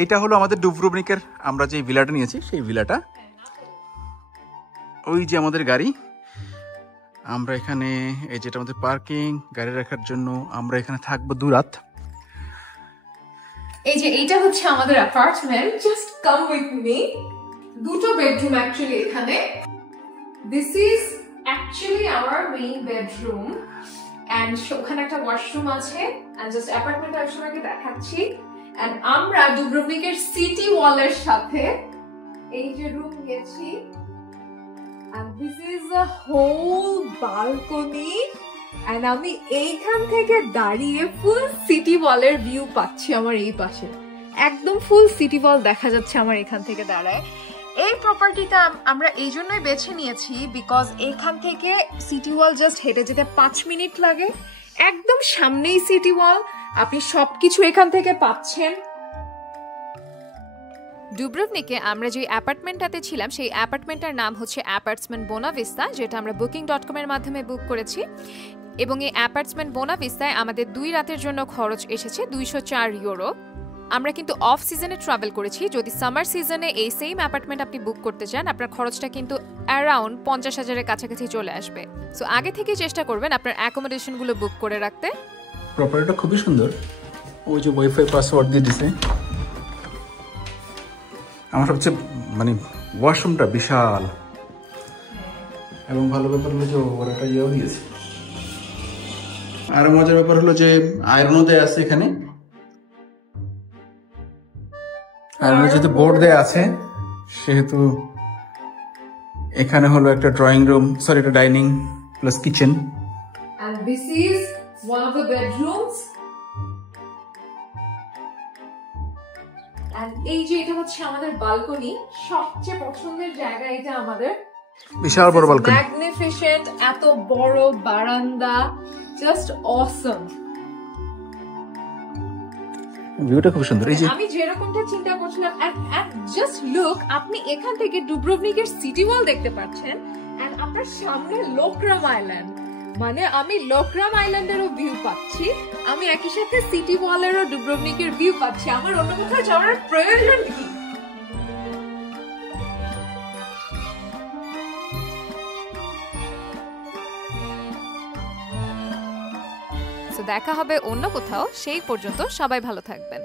এইটা হলো আমাদের ডুব্রুভনিকের আমরা যে ভিলাটা নিয়েছি সেই ভিলাটা। ওই যে আমাদের গাড়ি, আমরা এখানে এই যেটা আমাদের পার্কিং গাড়ি রাখার জন্য, আমরা এখানে থাকবো 2 রাত। এই যে এইটা হচ্ছে আমাদের apartment, just come with me. 2টো বেডরুম অ্যাকচুয়ালি এখানে। This is actually our main bedroom and ওখানে একটা ওয়াশরুম আছে এন্ড জাস্ট অ্যাপার্টমেন্ট আমি সবাইকে দেখাচ্ছি। এন্ড আমরা ডুব্রুভনিকের সিটি ওয়ালের সাথে এই যে রুম গেছি। And this is a whole balcony and আমি এইখান থেকে দাঁড়িয়ে ফুল সিটি ওয়ালের ভিউ পাচ্ছি আমার এই পাশে। একদম ফুল সিটি ওয়াল দেখা যাচ্ছে আমার এখান থেকে দাঁড়ায়। এই প্রপার্টিটা আমরা এই জন্যই বেছে নিয়েছি বিকজ এখান থেকে সিটি ওয়াল জাস্ট হেঁটে যেতে 5 মিনিট লাগে। একদম সামনেই সিটি ওয়াল, আপনি সবকিছু এখান থেকে পাচ্ছেন। ডুব্রুভনিকে আমরা যে অ্যাপার্টমেন্টটাতে ছিলাম সেই অ্যাপার্টমেন্টটার নাম হচ্ছে অ্যাপার্টমেন্ট বোনাভিস্তা, যেটা আমরা booking.com এর মাধ্যমে বুক করেছি। এবং এই অ্যাপার্টমেন্ট বোনাভিস্তায় আমাদের 2 রাতের জন্য খরচ এসেছে 204 ইউরো। আমরা কিন্তু অফ সিজনে ট্রাভেল করেছি। যদি সামার সিজনে এই সেম অ্যাপার্টমেন্ট আপনি বুক করতে চান আপনার খরচটা কিন্তু অ্যারাউন্ড 50,000-এর কাছাকাছি চলে আসবে। সো আগে থেকে চেষ্টা করবেন আপনার অ্যাকোমোডেশনগুলো বুক করে রাখতে। প্রপার্টিটা খুবই সুন্দর। ওই যে ওয়াইফাই পাসওয়ার্ড দিয়ে দিছে। আমার সবচেয়ে মানে ওয়াশরুমটা বিশাল এবং ভালো ব্যাপার হলো যে ওরা একটা ইয়েও দিয়েছে। আর মজার ব্যাপার হলো যে আয়রনও দেয়া আছে এখানে। আয়রনের যেহেতু বোর্ড দেয়া আছে সেহেতু এখানে হলো একটা ড্রয়িং রুম, সরি একটা dining plus kitchen. And this is one of the bedrooms. And এই যে এটা হচ্ছে আমাদের বালকনি, সবচেয়ে পছন্দের জায়গা এটা আমাদের। বিশাল বড় বালকনি, ম্যাগনিফিসেন্ট, এত বড় বারান্দা, জাস্ট অসম। ভিউটা খুব সুন্দর। এই যে আমি যেরকমটা চিন্তা করছিলাম এন্ড জাস্ট লুক, আপনি এখান থেকে ডুব্রুভনিকের সিটি ওয়াল দেখতে পাচ্ছেন এন্ড আপনার সামনে লোকরাম আইল্যান্ড, মানে আমি লোকরাম আইল্যান্ডেরও ভিউ পাচ্ছি, আমি একই সাথে সিটি ওয়ালেরও ডুব্রুভনিকের ভিউ পাচ্ছি। আমার অন্য কোথাও যাওয়ার প্রয়োজন কি? সো দেখা হবে অন্য কোথাও, সেই পর্যন্ত সবাই ভালো থাকবেন।